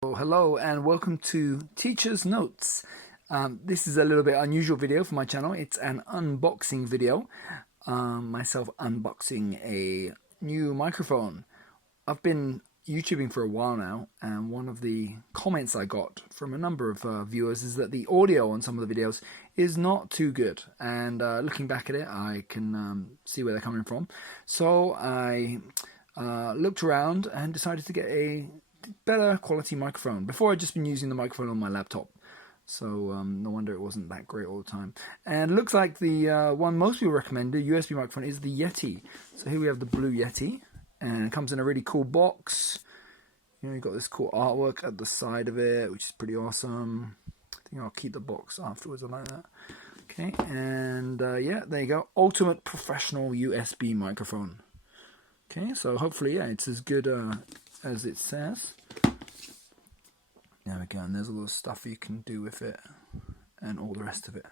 Well, hello and welcome to Teacher's Notes. This is a little bit unusual video for my channel. It's an unboxing video. Myself unboxing a new microphone. I've been YouTubing for a while now, and one of the comments I got from a number of viewers is that the audio on some of the videos is not too good. And looking back at it, I can see where they're coming from. So I looked around and decided to get a better quality microphone. Before, I'd just been using the microphone on my laptop, so no wonder it wasn't that great all the time. And it looks like the one most people recommend, the USB microphone, is the Yeti. So here we have the Blue Yeti, and it comes in a really cool box. You know, you've got this cool artwork at the side of it, which is pretty awesome. I think I'll keep the box afterwards. I like that. Okay, and yeah, there you go. Ultimate professional USB microphone. Okay, so hopefully, yeah, it's as good as it says. There we go, and there's all the stuff you can do with it and all the rest of it.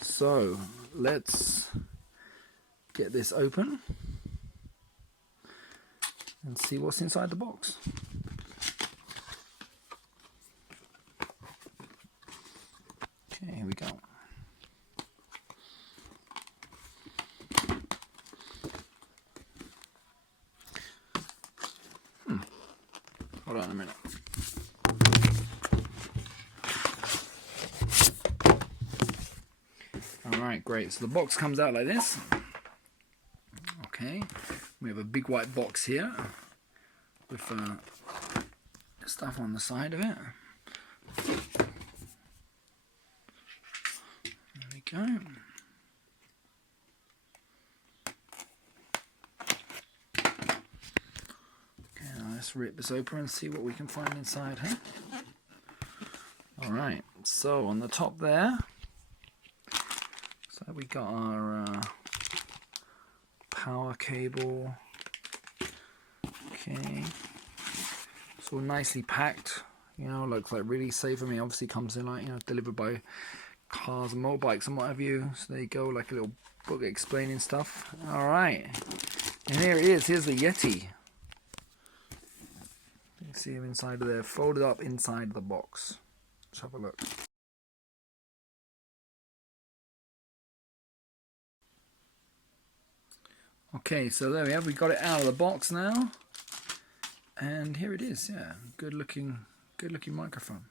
So let's get this open and see what's inside the box. Okay, here we go. Hold on a minute. Alright, great. So the box comes out like this. Okay. We have a big white box here with stuff on the side of it. There we go. Let's rip this open and see what we can find inside here. Alright, so on the top there, so we got our power cable. Okay, it's all nicely packed, you know, looks like really safe. I mean, obviously comes in like, you know, delivered by cars and motorbikes and what have you. So there you go, like a little book explaining stuff. Alright, and here it is, here's the Yeti. You see them inside of there, folded up inside the box. Let's have a look. Okay, so there we have. We got it out of the box now, and here it is. Yeah, good looking microphone.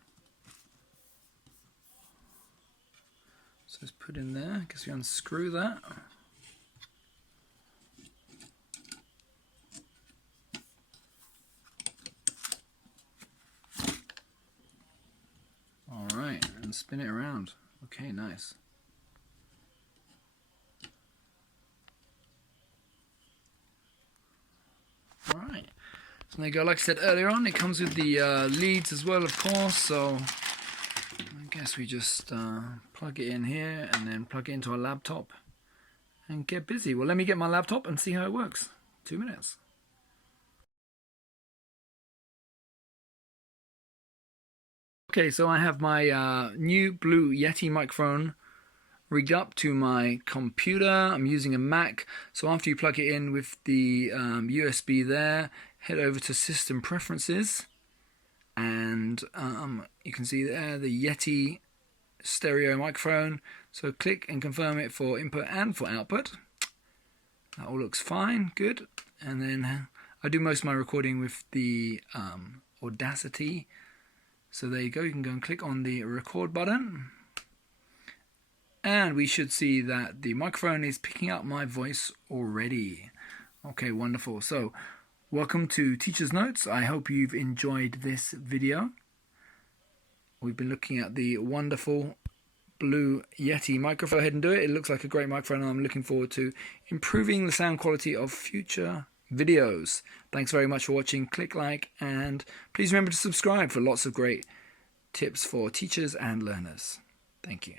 So it's put in there. I guess we unscrew that. Alright, and spin it around. Okay, nice. Alright, so there you go. Like I said earlier on, it comes with the leads as well, of course, so I guess we just plug it in here and then plug it into our laptop and get busy. Well, let me get my laptop and see how it works. 2 minutes. Okay, so I have my new Blue Yeti microphone rigged up to my computer. I'm using a Mac, so after you plug it in with the USB there, head over to System Preferences, and you can see there the Yeti stereo microphone. So click and confirm it for input and for output. That all looks fine, good. And then I do most of my recording with the Audacity. So there you go, you can go and click on the record button, and we should see that the microphone is picking up my voice already. Okay, wonderful. So welcome to Teacher's Notes. I hope you've enjoyed this video. We've been looking at the wonderful Blue Yeti microphone. Go ahead and do it. It looks like a great microphone, and I'm looking forward to improving the sound quality of future videos. Thanks very much for watching. Click like, and please remember to subscribe for lots of great tips for teachers and learners. Thank you.